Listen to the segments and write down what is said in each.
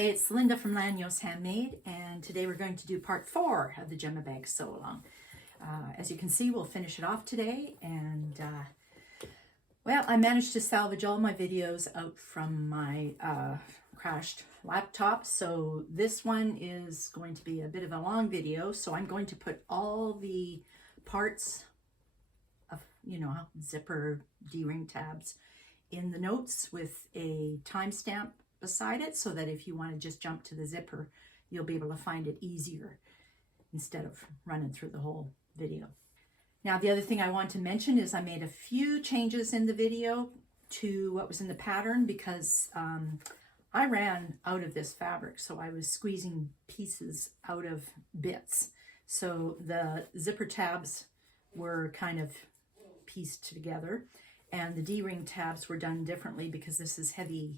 Hi, it's Linda from Lányos Handmade, and today we're going to do part 4 of the Gemma Bag sew along. As you can see, we'll finish it off today, and well, I managed to salvage all my videos out from my crashed laptop, so this one is going to be a bit of a long video, so I'm going to put all the parts of, zipper, D-ring tabs in the notes with a timestamp beside it, so that if you want to just jump to the zipper, you'll be able to find it easier instead of running through the whole video. Now, the other thing I want to mention is I made a few changes in the video to what was in the pattern because I ran out of this fabric, so I was squeezing pieces out of bits. So the zipper tabs were kind of pieced together, and the D-ring tabs were done differently because this is heavy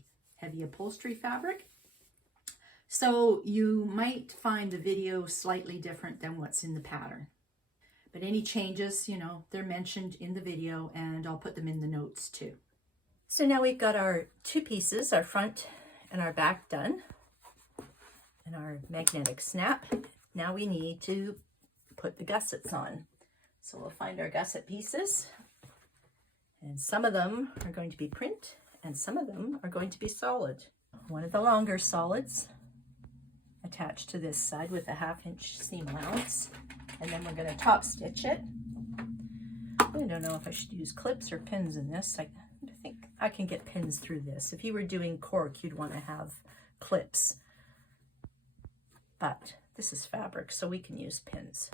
upholstery fabric. So you might find the video slightly different than what's in the pattern. But any changes, they're mentioned in the video, and I'll put them in the notes too. So now we've got our two pieces, our front and our back done, and our magnetic snap. Now we need to put the gussets on. So we'll find our gusset pieces, and some of them are going to be print, and some of them are going to be solid. One of the longer solids attached to this side with a 1/2-inch seam allowance, and then we're going to top stitch it. I don't know if I should use clips or pins in this. I think I can get pins through this. If you were doing cork, you'd want to have clips, but this is fabric, so we can use pins.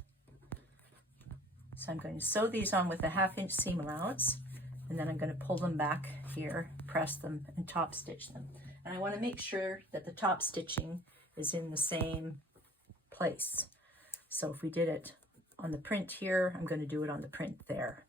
So I'm going to sew these on with a 1/2-inch seam allowance, and then I'm going to pull them back here, press them, and top stitch them. And I want to make sure that the top stitching is in the same place. So if we did it on the print here, I'm going to do it on the print there.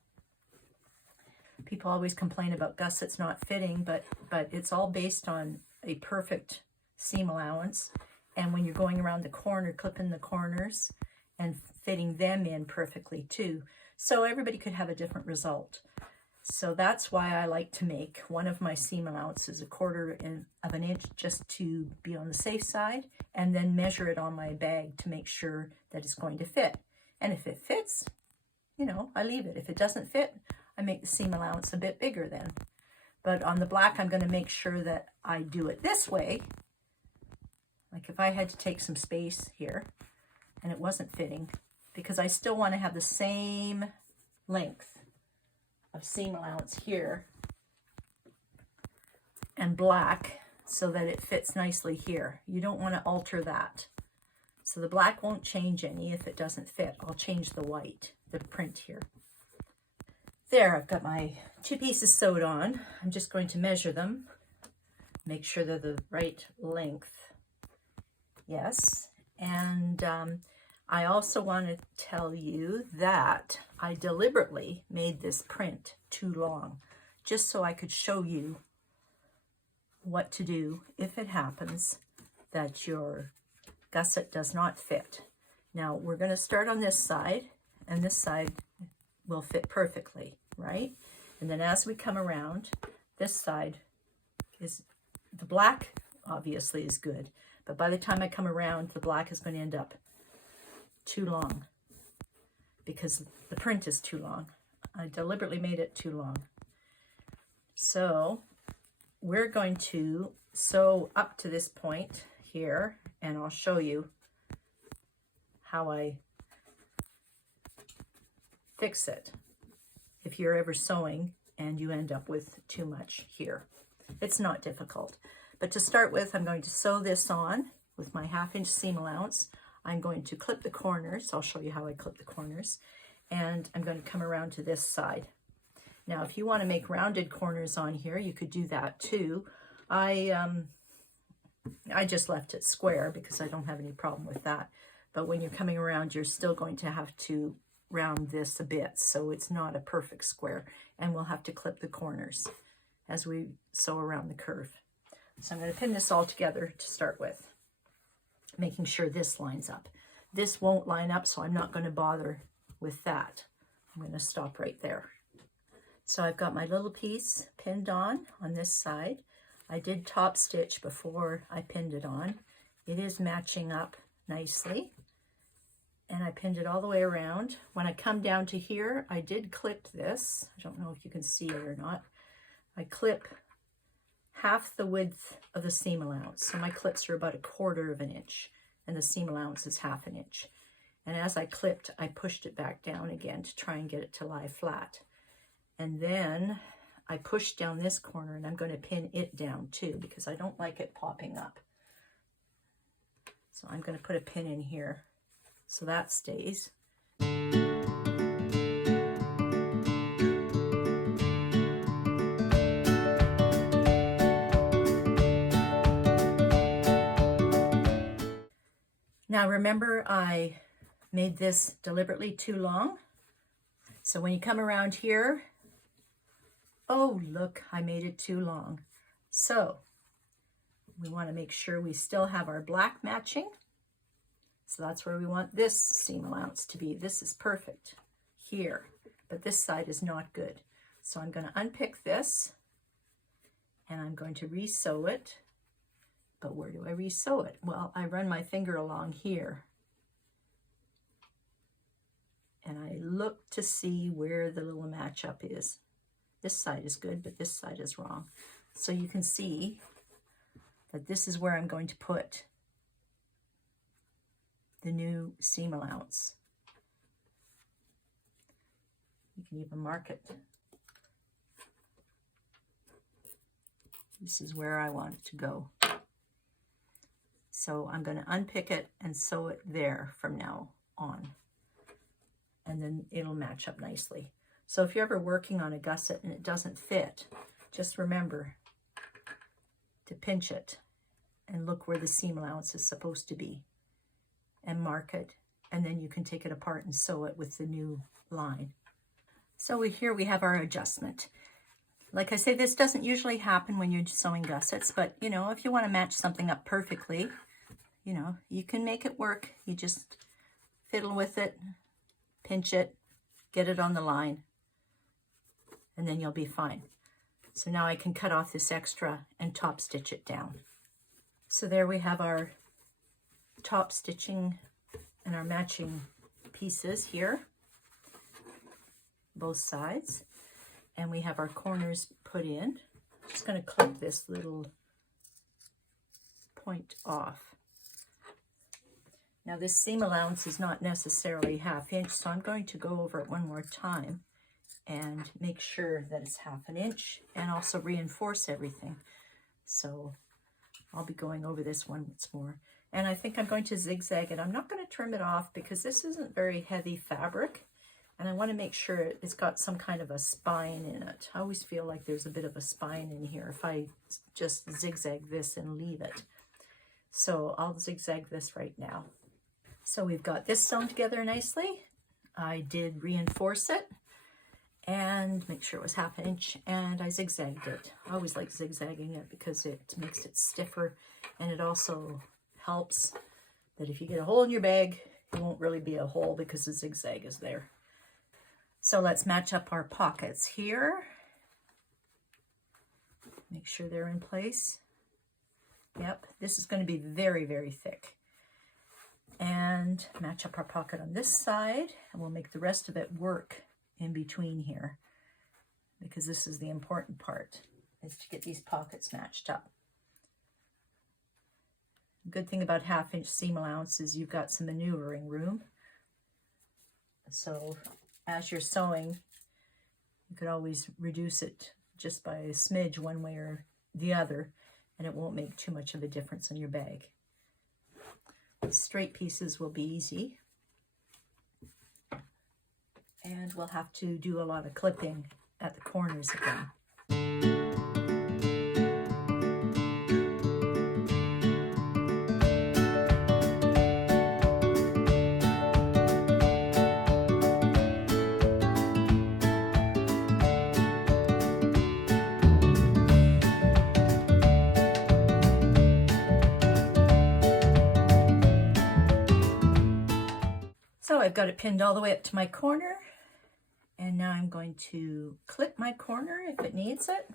People always complain about gussets not fitting, but it's all based on a perfect seam allowance. And when you're going around the corner, clipping the corners and fitting them in perfectly too. So everybody could have a different result. So that's why I like to make one of my seam allowances 1/4 of an inch, just to be on the safe side, and then measure it on my bag to make sure that it's going to fit. And if it fits, I leave it. If it doesn't fit, I make the seam allowance a bit bigger then. But on the black, I'm going to make sure that I do it this way. Like if I had to take some space here and it wasn't fitting, because I still want to have the same length of seam allowance here and black so that it fits nicely here. You don't want to alter that. So the black won't change any if it doesn't fit. I'll change the white, the print here. There, I've got my two pieces sewed on. I'm just going to measure them, make sure they're the right length. Yes, and I also want to tell you that I deliberately made this print too long, just so I could show you what to do if it happens that your gusset does not fit. Now we're going to start on this side, and this side will fit perfectly, right? And then as we come around, this side is, the black obviously is good, but by the time I come around, the black is going to end up too long because the print is too long. I deliberately made it too long. So we're going to sew up to this point here, and I'll show you how I fix it if you're ever sewing and you end up with too much here. It's not difficult. But to start with, I'm going to sew this on with my 1/2-inch seam allowance. I'm going to clip the corners. I'll show you how I clip the corners. And I'm going to come around to this side. Now, if you want to make rounded corners on here, you could do that too. I just left it square because I don't have any problem with that. But when you're coming around, you're still going to have to round this a bit, so it's not a perfect square. And we'll have to clip the corners as we sew around the curve. So I'm going to pin this all together to start with, making sure this lines up. This won't line up, so I'm not going to bother with that. I'm going to stop right there. So I've got my little piece pinned on this side. I did top stitch before I pinned it on. it is matching up nicely. And I pinned it all the way around. When I come down to here, I did clip this. I don't know if you can see it or not. I clip half the width of the seam allowance. So my clips are about 1/4 of an inch and the seam allowance is 1/2 an inch. And as I clipped, I pushed it back down again to try and get it to lie flat. And then I pushed down this corner, and I'm going to pin it down too because I don't like it popping up. So I'm going to put a pin in here so that stays. Now remember, I made this deliberately too long. So when you come around here, oh look, I made it too long. So we want to make sure we still have our black matching. So that's where we want this seam allowance to be. This is perfect here, but this side is not good. So I'm going to unpick this and I'm going to re-sew it. But where do I re-sew it? Well, I run my finger along here and I look to see where the little match-up is. This side is good, but this side is wrong. So you can see that this is where I'm going to put the new seam allowance. You can even mark it. This is where I want it to go. So I'm going to unpick it and sew it there from now on. And then it'll match up nicely. So if you're ever working on a gusset and it doesn't fit, just remember to pinch it and look where the seam allowance is supposed to be and mark it. And then you can take it apart and sew it with the new line. So here we have our adjustment. Like I say, this doesn't usually happen when you're sewing gussets, but you know, if you want to match something up perfectly, you know, you can make it work. You just fiddle with it, pinch it, get it on the line, and then you'll be fine. So now I can cut off this extra and top stitch it down. So there we have our top stitching and our matching pieces here, both sides. And we have our corners put in. Just going to clip this little point off. Now this seam allowance is not necessarily 1/2 inch, so I'm going to go over it one more time and make sure that it's 1/2 inch and also reinforce everything. So I'll be going over this once more. And I think I'm going to zigzag it. I'm not going to trim it off because this isn't very heavy fabric. And I want to make sure it's got some kind of a spine in it. I always feel like there's a bit of a spine in here if I just zigzag this and leave it. So I'll zigzag this right now. So we've got this sewn together nicely. I did reinforce it and make sure it was 1/2 inch, and I zigzagged it. I always like zigzagging it because it makes it stiffer, and it also helps that if you get a hole in your bag, it won't really be a hole because the zigzag is there. So let's match up our pockets here. Make sure they're in place. Yep, this is going to be very, very thick. And match up our pocket on this side, and we'll make the rest of it work in between here, because this is the important part, is to get these pockets matched up. The good thing about 1/2 inch seam allowance is you've got some maneuvering room. So as you're sewing, you could always reduce it just by a smidge one way or the other, and it won't make too much of a difference in your bag. The straight pieces will be easy, and we'll have to do a lot of clipping at the corners again. So I've got it pinned all the way up to my corner, and now I'm going to clip my corner if it needs it.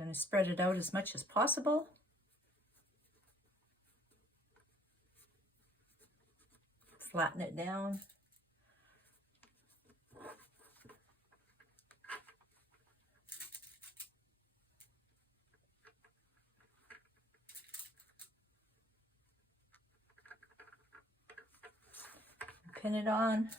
going to spread it out as much as possible. Flatten it down. Pin it on.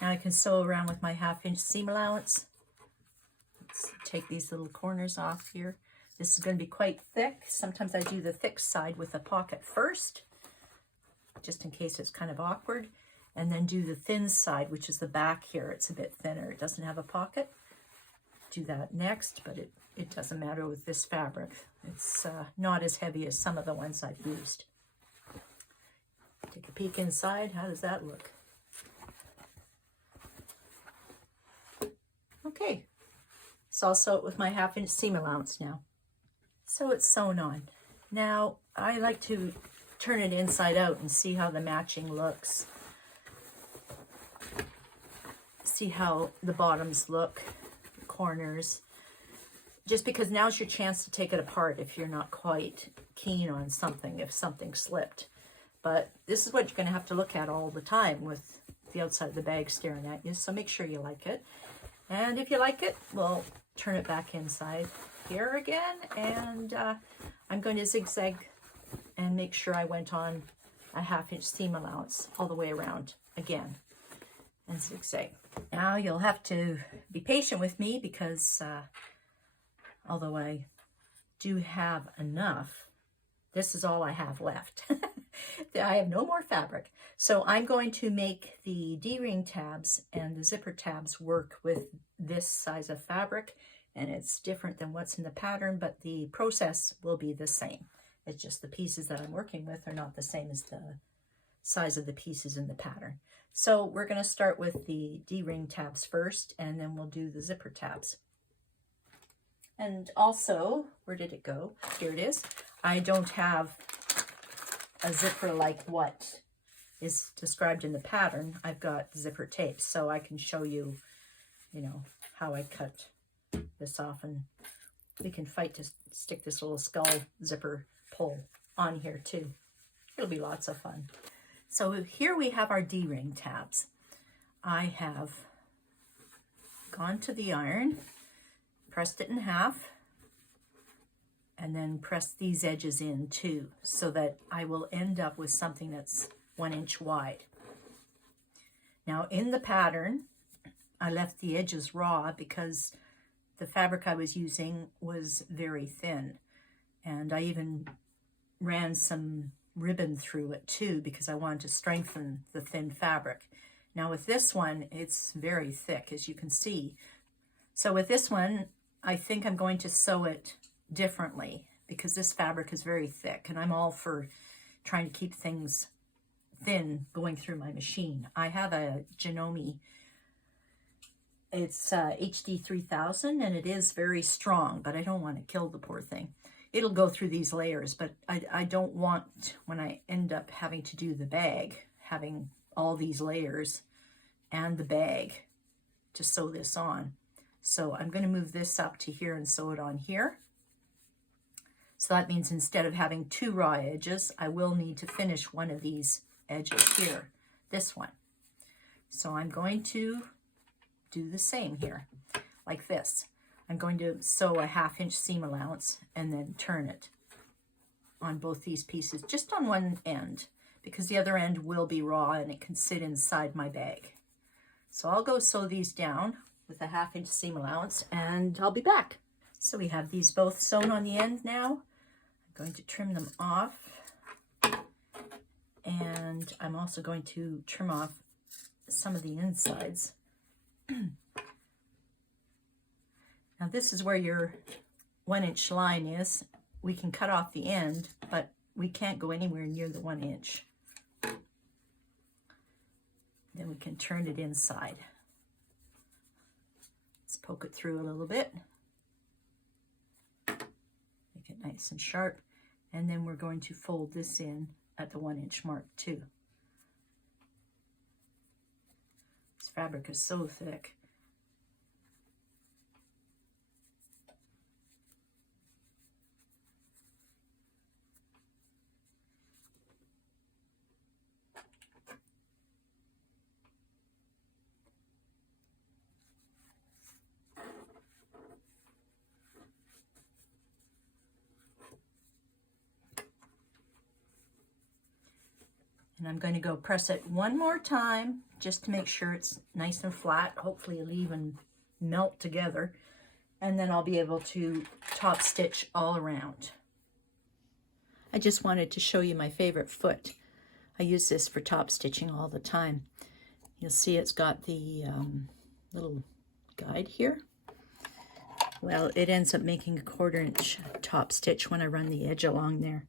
Now I can sew around with my 1/2-inch seam allowance. Let's take these little corners off here. This is going to be quite thick. Sometimes I do the thick side with a pocket first, just in case it's kind of awkward, and then do the thin side, which is the back here. It's a bit thinner. It doesn't have a pocket. Do that next, but it doesn't matter with this fabric. It's not as heavy as some of the ones I've used. Take a peek inside. How does that look? Okay, so I'll sew it with my 1/2-inch seam allowance now. So it's sewn on. Now I like to turn it inside out and see how the matching looks. See how the bottoms look, the corners. Just because now's your chance to take it apart if you're not quite keen on something, if something slipped. But this is what you're going to have to look at all the time with the outside of the bag staring at you, so make sure you like it. And if you like it, we'll turn it back inside here again, and I'm going to zigzag and make sure I went on a 1/2-inch seam allowance all the way around again, and zigzag. Now you'll have to be patient with me because although I do have enough, this is all I have left. I have no more fabric. So I'm going to make the D-ring tabs and the zipper tabs work with this size of fabric, and it's different than what's in the pattern, but the process will be the same. It's just the pieces that I'm working with are not the same as the size of the pieces in the pattern. So we're going to start with the D-ring tabs first, and then we'll do the zipper tabs. And also, where did it go? Here it is. I don't have a zipper like what is described in the pattern. I've got zipper tapes, so I can show you, you know, how I cut this off, and we can fight to stick this little skull zipper pull on here too. It'll be lots of fun. So here we have our D-ring tabs. I have gone to the iron, pressed it in half, and then pressed these edges in too, so that I will end up with something that's 1 inch wide. Now in the pattern, I left the edges raw because the fabric I was using was very thin, and I even ran some ribbon through it too because I wanted to strengthen the thin fabric. Now with this one, it's very thick, as you can see. So with this one, I think I'm going to sew it differently because this fabric is very thick, and I'm all for trying to keep things thin going through my machine. I have a Janome, it's HD 3000, and it is very strong, but I don't want to kill the poor thing. It'll go through these layers, but I don't want, when I end up having to do the bag, having all these layers and the bag to sew this on. So I'm going to move this up to here and sew it on here. So that means instead of having 2 raw edges, I will need to finish one of these edges here, this one. So I'm going to do the same here, like this. I'm going to sew a 1/2 inch seam allowance and then turn it on both these pieces, just on one end, because the other end will be raw and it can sit inside my bag. So I'll go sew these down with a 1/2 inch seam allowance, and I'll be back. So we have these both sewn on the end now. I'm going to trim them off, and I'm also going to trim off some of the insides. Now this is where your 1 inch line is. We can cut off the end, but we can't go anywhere near the 1 inch. Then we can turn it inside. Let's poke it through a little bit. Make it nice and sharp. And then we're going to fold this in at the 1 inch mark too. It's fabric is so thick. And I'm going to go press it one more time just to make sure it's nice and flat. Hopefully it'll even melt together. And then I'll be able to top stitch all around. I just wanted to show you my favorite foot. I use this for top stitching all the time. You'll see it's got the little guide here. Well, it ends up making a 1/4 inch top stitch when I run the edge along there.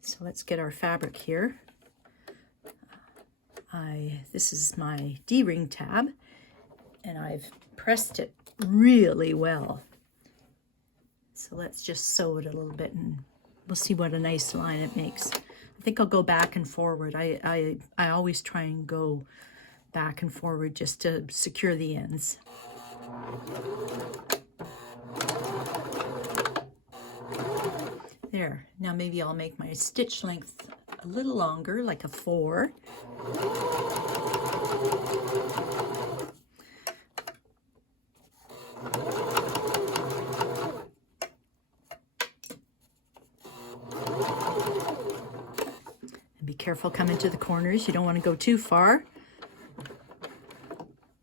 So let's get our fabric here. This is my D-ring tab, and I've pressed it really well. So let's just sew it a little bit and we'll see what a nice line it makes. I think I'll go back and forward. I always try and go back and forward just to secure the ends. There, now maybe I'll make my stitch length a little longer, like a 4. And be careful coming to the corners. You don't want to go too far.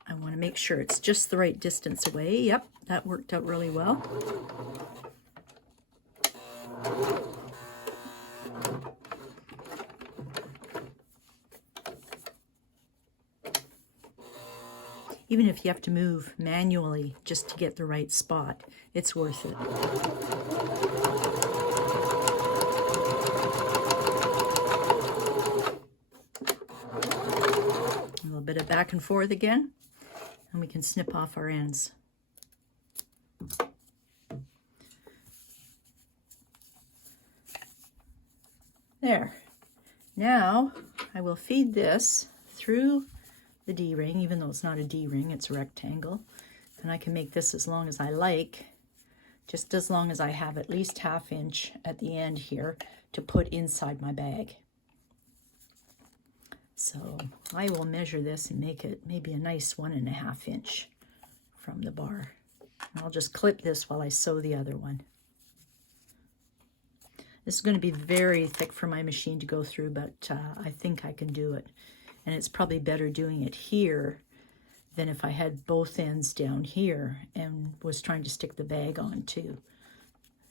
I want to make sure it's just the right distance away. Yep, that worked out really well. Even if you have to move manually just to get the right spot, it's worth it. A little bit of back and forth again, and we can snip off our ends. There. Now I will feed this through the D-ring, even though it's not a D-ring, it's a rectangle. And I can make this as long as I like, just as long as I have at least 1/2 inch at the end here to put inside my bag. So I will measure this and make it maybe a nice 1.5 inch from the bar. And I'll just clip this while I sew the other one. This is going to be very thick for my machine to go through, but I think I can do it. And it's probably better doing it here than if I had both ends down here and was trying to stick the bag on too.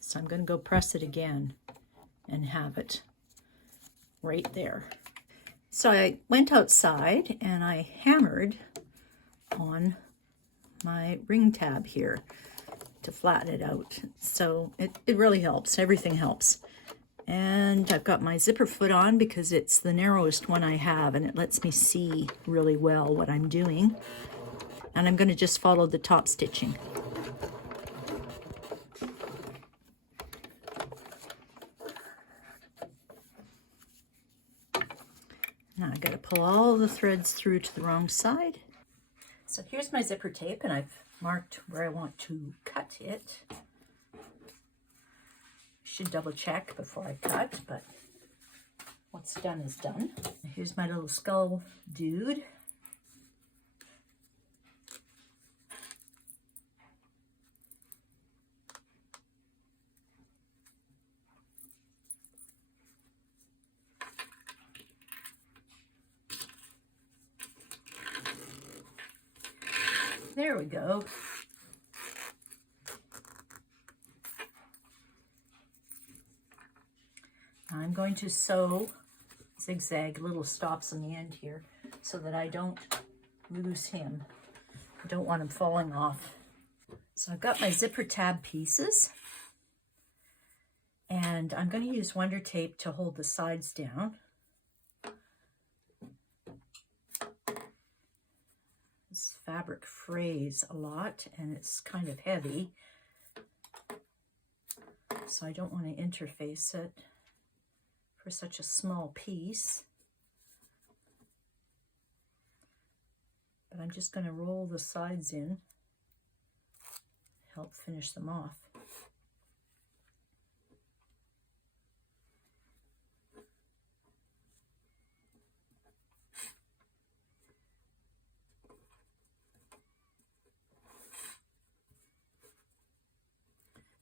So I'm going to go press it again and have it right there. So I went outside and I hammered on my ring tab here to flatten it out. So it really helps. Everything helps. And I've got my zipper foot on because it's the narrowest one I have, and it lets me see really well what I'm doing. And I'm going to just follow the top stitching. Now I got to pull all the threads through to the wrong side. So here's my zipper tape, and I've marked where I want to cut it. Should double check before I cut, but what's done is done. Here's my little skull dude. There we go. I'm going to sew zigzag little stops on the end here so that I don't lose him. I don't want him falling off. So I've got my zipper tab pieces, and I'm going to use Wonder Tape to hold the sides down. This fabric frays a lot and it's kind of heavy, so I don't want to interface it for such a small piece. but I'm just going to roll the sides in, help finish them off.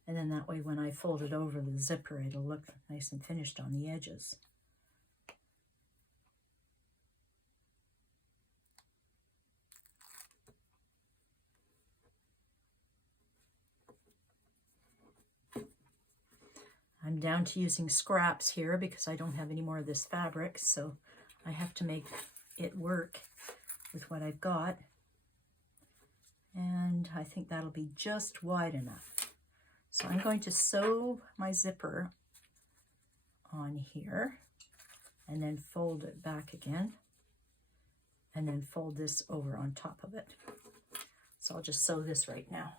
And then that way when I fold it over the zipper, it'll look nice and finished on the edges. I'm down to using scraps here because I don't have any more of this fabric, so I have to make it work with what I've got. And I think that'll be just wide enough. So I'm going to sew my zipper on here and then fold it back again and then fold this over on top of it. So I'll just sew this right now.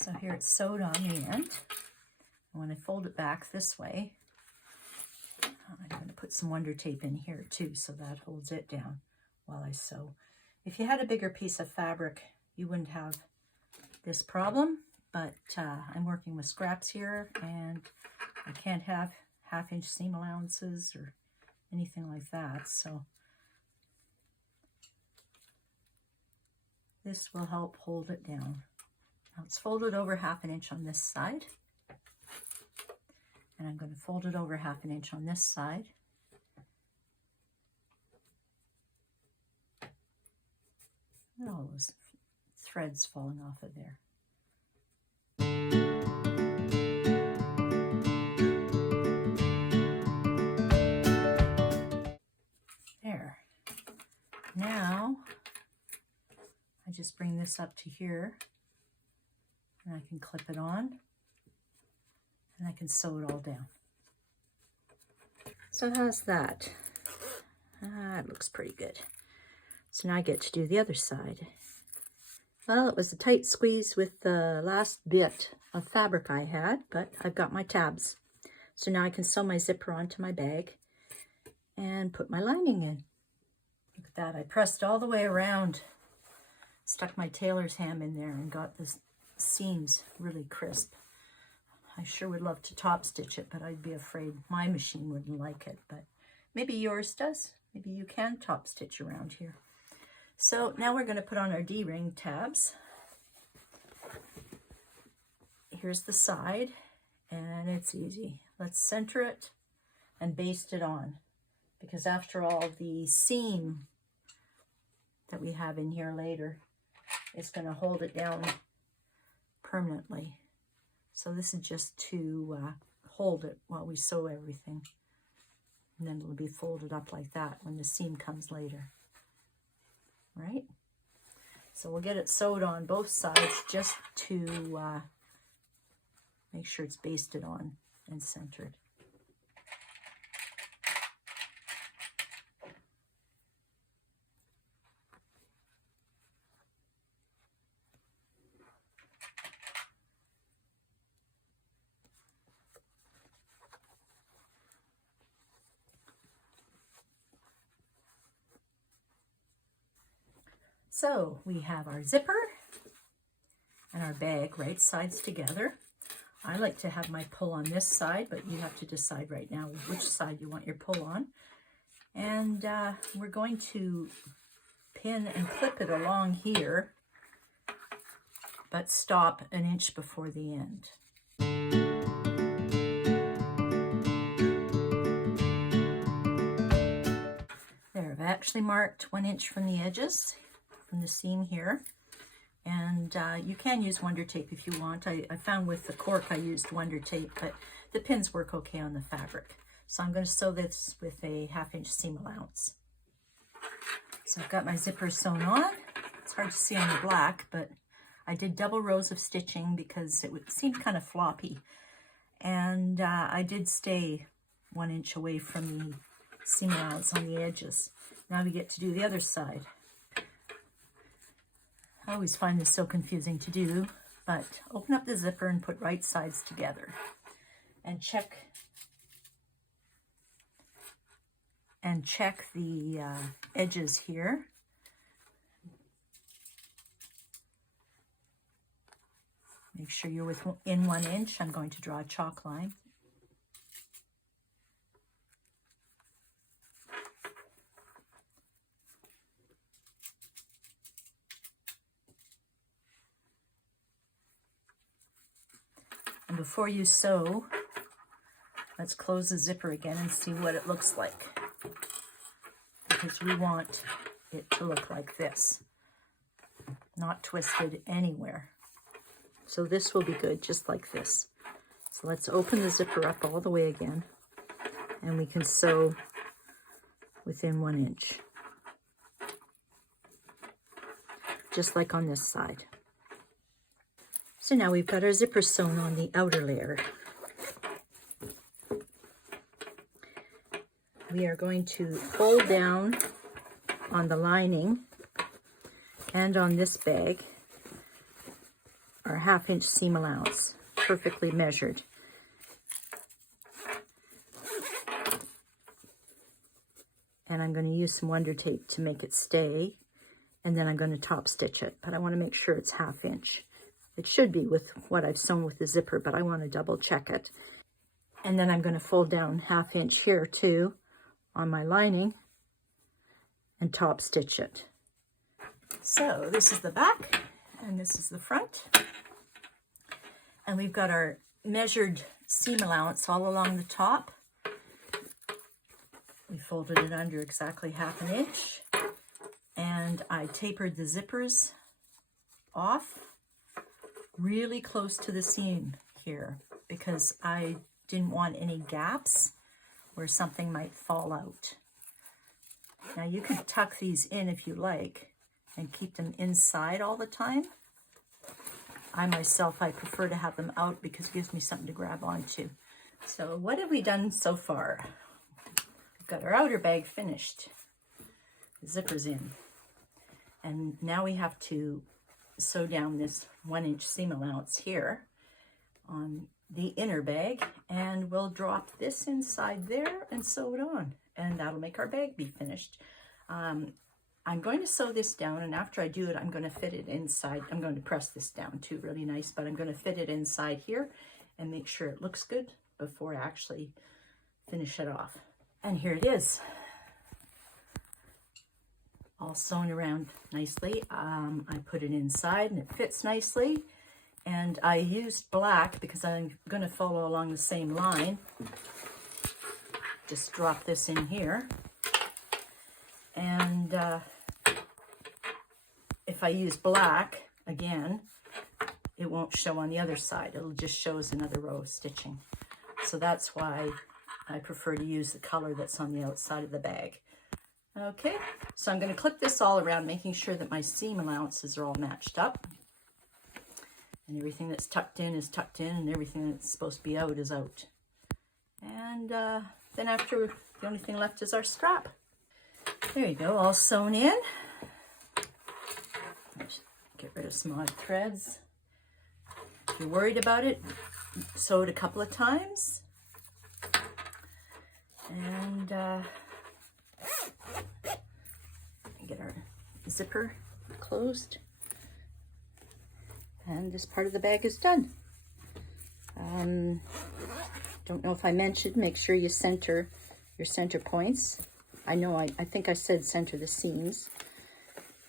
So here it's sewed on the end. And when I fold it back this way, I'm going to put some Wonder Tape in here too, so that holds it down while I sew. If you had a bigger piece of fabric, you wouldn't have this problem, but I'm working with scraps here, and I can't have 1/2 inch seam allowances or anything like that, so this will help hold it down. Now it's folded over 1/2 inch on this side. And I'm going to fold it over 1/2 inch on this side. Look at all those threads falling off of there. There. Now, I just bring this up to here, and I can clip it on. And I can sew it all down. So how's that? It looks pretty good. So now I get to do the other side. Well, it was a tight squeeze with the last bit of fabric I had, but I've got my tabs. So now I can sew my zipper onto my bag and put my lining in. Look at that, I pressed all the way around, stuck my tailor's ham in there and got the seams really crisp. I sure would love to top stitch it, but I'd be afraid my machine wouldn't like it, but maybe yours does. Maybe you can top stitch around here. So now we're going to put on our D-ring tabs. Here's the side, and it's easy. Let's center it and baste it on, because after all, the seam that we have in here later is going to hold it down permanently. So this is just to hold it while we sew everything. And then it'll be folded up like that when the seam comes later. Right? So we'll get it sewed on both sides just to make sure it's basted on and centered. So we have our zipper and our bag right sides together. I like to have my pull on this side, but you have to decide right now which side you want your pull on. And we're going to pin and clip it along here, but stop 1 inch before the end. There, I've actually marked 1 inch from the edges, from the seam here. And you can use Wonder Tape if you want. I found with the cork I used Wonder Tape, but the pins work okay on the fabric. So I'm going to sew this with a 1/2 inch seam allowance. So I've got my zipper sewn on. It's hard to see on the black, but I did double rows of stitching because it seemed kind of floppy. And I did stay 1 inch away from the seam allowance on the edges. Now we get to do the other side. I always find this so confusing to do, but open up the zipper and put right sides together and check the edges here. Make sure you're within 1 inch. I'm going to draw a chalk line. And before you sew, let's close the zipper again and see what it looks like. Because we want it to look like this, not twisted anywhere. So this will be good, just like this. So let's open the zipper up all the way again, and we can sew within 1 inch. Just like on this side. So now we've got our zipper sewn on the outer layer. We are going to fold down on the lining and on this bag our 1/2 inch seam allowance, perfectly measured. And I'm going to use some Wonder Tape to make it stay, and then I'm going to top stitch it, but I want to make sure it's 1/2 inch. It should be with what I've sewn with the zipper, but I want to double check it. And then I'm going to fold down 1/2 inch here too on my lining and top stitch it. So this is the back and this is the front. And we've got our measured seam allowance all along the top. We folded it under exactly 1/2 inch, and I tapered the zippers off really close to the seam here because I didn't want any gaps where something might fall out. Now you could tuck these in if you like and keep them inside all the time. I prefer to have them out because it gives me something to grab onto. So what have we done so far? We've got our outer bag finished. The zipper's in. And now we have to sew down this 1 inch seam allowance here on the inner bag, and we'll drop this inside there and sew it on, and that'll make our bag be finished. I'm going to sew this down, and after I do it, I'm going to fit it inside. I'm going to press this down too, really nice, but I'm going to fit it inside here and make sure it looks good before I actually finish it off. And here it is, all sewn around nicely. I put it inside and it fits nicely. And I used black because I'm going to follow along the same line. Just drop this in here. And if I use black, again, it won't show on the other side. It'll just show as another row of stitching. So that's why I prefer to use the color that's on the outside of the bag. Okay, so I'm going to clip this all around, making sure that my seam allowances are all matched up. And everything that's tucked in is tucked in, and everything that's supposed to be out is out. And then after, the only thing left is our strap. There you go, all sewn in. Let's get rid of some odd threads. If you're worried about it, sew it a couple of times. And get our zipper closed. And this part of the bag is done. Don't know if I mentioned, make sure you center your center points. I know I think I said center the seams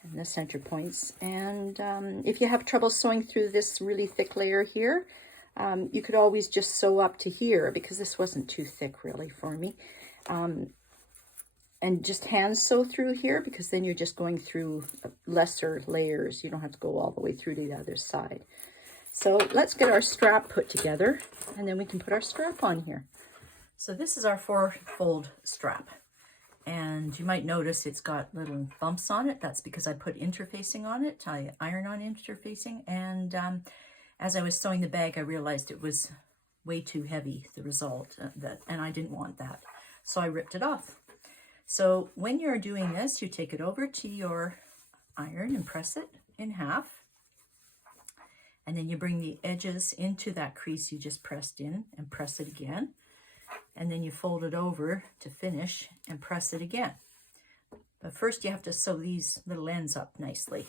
and the center points. And if you have trouble sewing through this really thick layer here, you could always just sew up to here because this wasn't too thick really for me. And just hand sew through here because then you're just going through lesser layers. You don't have to go all the way through to the other side. So let's get our strap put together and then we can put our strap on here. So this is our 4-fold strap. And you might notice it's got little bumps on it. That's because I put interfacing on it. I iron on interfacing. And as I was sewing the bag, I realized it was way too heavy, the result, and I didn't want that. So I ripped it off. So when you're doing this, you take it over to your iron and press it in half. And then you bring the edges into that crease you just pressed in and press it again. And then you fold it over to finish and press it again. But first you have to sew these little ends up nicely.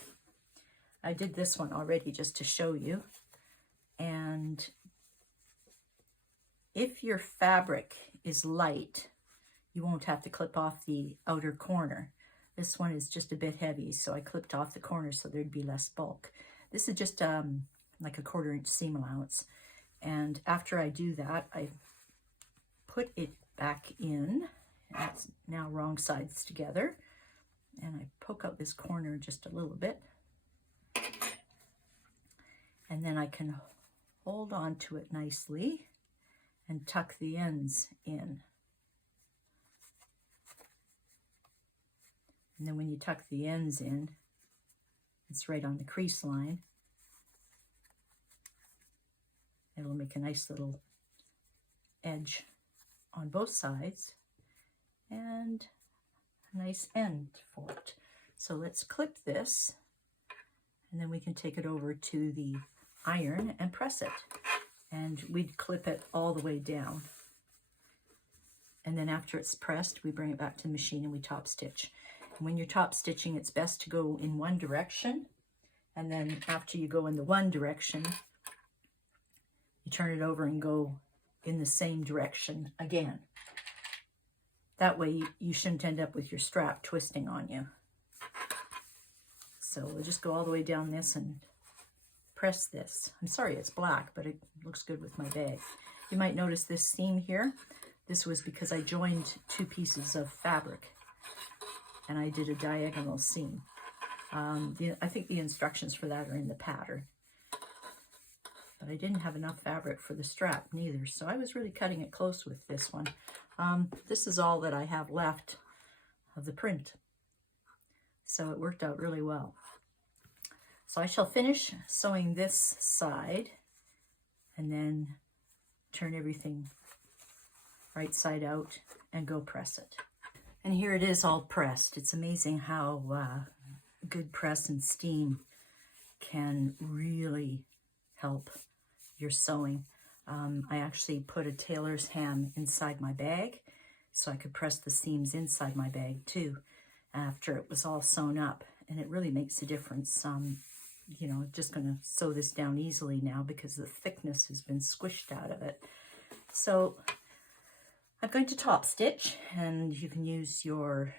I did this one already just to show you. And if your fabric is light, you won't have to clip off the outer corner. This one is just a bit heavy, so I clipped off the corner so there'd be less bulk. This is just like a 1/4 inch seam allowance. And after I do that, I put it back in. It's now wrong sides together. And I poke out this corner just a little bit. And then I can hold on to it nicely and tuck the ends in. And then when you tuck the ends in, it's right on the crease line. It'll make a nice little edge on both sides and a nice end for it. So let's clip this, and then we can take it over to the iron and press it. And we'd clip it all the way down. And then after it's pressed, we bring it back to the machine and we top stitch. And when you're top stitching, it's best to go in one direction. And then after you go in the one direction, you turn it over and go in the same direction again. That way you shouldn't end up with your strap twisting on you. So we'll just go all the way down this and press this. I'm sorry it's black, but it looks good with my bag. You might notice this seam here. This was because I joined 2 pieces of fabric and I did a diagonal seam. I think the instructions for that are in the pattern. But I didn't have enough fabric for the strap neither, so I was really cutting it close with this one. This is all that I have left of the print. So it worked out really well. So I shall finish sewing this side and then turn everything right side out and go press it. And here it is all pressed. It's amazing how good press and steam can really help your sewing. I actually put a tailor's ham inside my bag so I could press the seams inside my bag too after it was all sewn up, and it really makes a difference. You know, just going to sew this down easily now because the thickness has been squished out of it. So I'm going to top stitch, and you can use your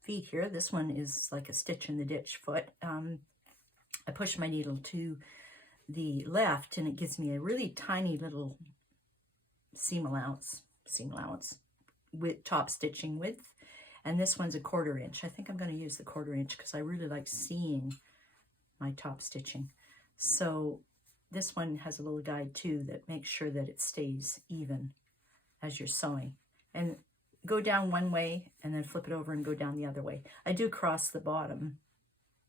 feet here. This one is like a stitch in the ditch foot. I push my needle to the left and it gives me a really tiny little seam allowance with top stitching width. And this one's a 1/4 inch. I think I'm going to use the 1/4 inch because I really like seeing my top stitching. So this one has a little guide too that makes sure that it stays even as you're sewing. And go down one way and then flip it over and go down the other way. I do cross the bottom,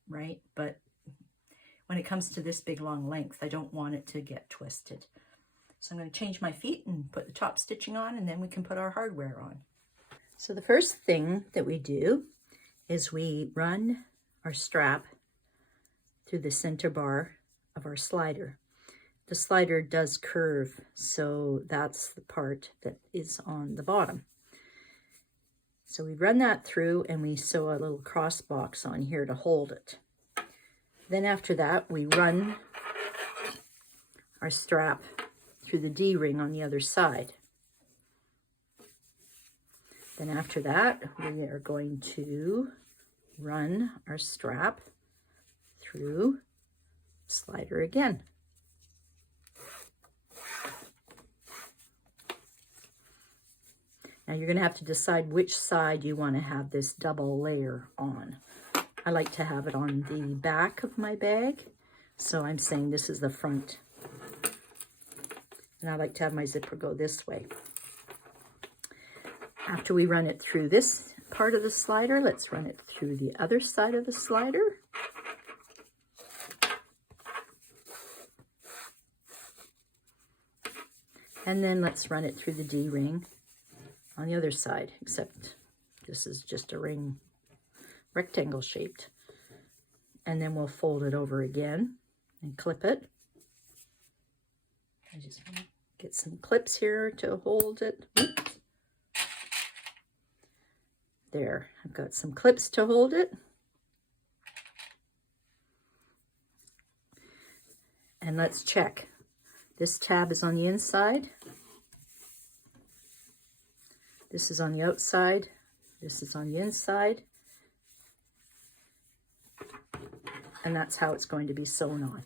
right? But when it comes to this big long length, I don't want it to get twisted. So I'm going to change my feet and put the top stitching on, and then we can put our hardware on. So the first thing that we do is we run our strap through the center bar of our slider. The slider does curve, so that's the part that is on the bottom. So we run that through and we sew a little cross box on here to hold it. Then after that, we run our strap through the D-ring on the other side. Then after that, we are going to run our strap through the slider again. Now you're going to have to decide which side you want to have this double layer on. I like to have it on the back of my bag, so I'm saying this is the front. And I like to have my zipper go this way. After we run it through this part of the slider, let's run it through the other side of the slider. And then let's run it through the D-ring on the other side, except this is just a ring, rectangle shaped. And then we'll fold it over again and clip it. I just want to get some clips here to hold it. Oops. There, I've got some clips to hold it. And let's check. This tab is on the inside. This is on the outside. This is on the inside. And that's how it's going to be sewn on.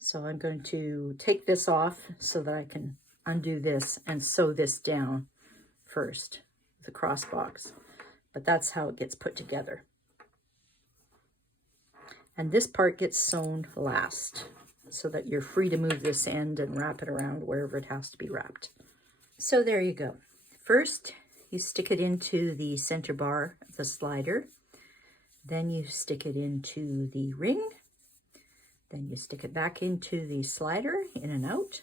So I'm going to take this off so that I can undo this and sew this down first, the cross box. But that's how it gets put together. And this part gets sewn last, so that you're free to move this end and wrap it around wherever it has to be wrapped. So there you go. First, you stick it into the center bar of the slider. Then you stick it into the ring. Then you stick it back into the slider, in and out.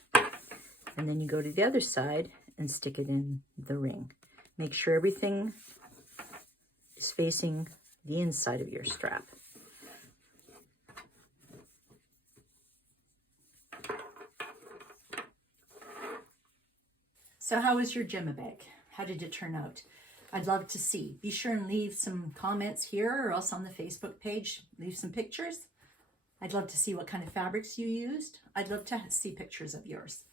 And then you go to the other side and stick it in the ring. Make sure everything is facing the inside of your strap. So how was your Gemma bag? How did it turn out? I'd love to see. Be sure and leave some comments here or else on the Facebook page. Leave some pictures. I'd love to see what kind of fabrics you used. I'd love to see pictures of yours.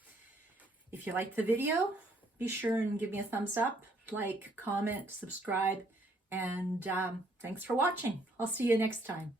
If you liked the video, be sure and give me a thumbs up, like, comment, subscribe, and thanks for watching. I'll see you next time.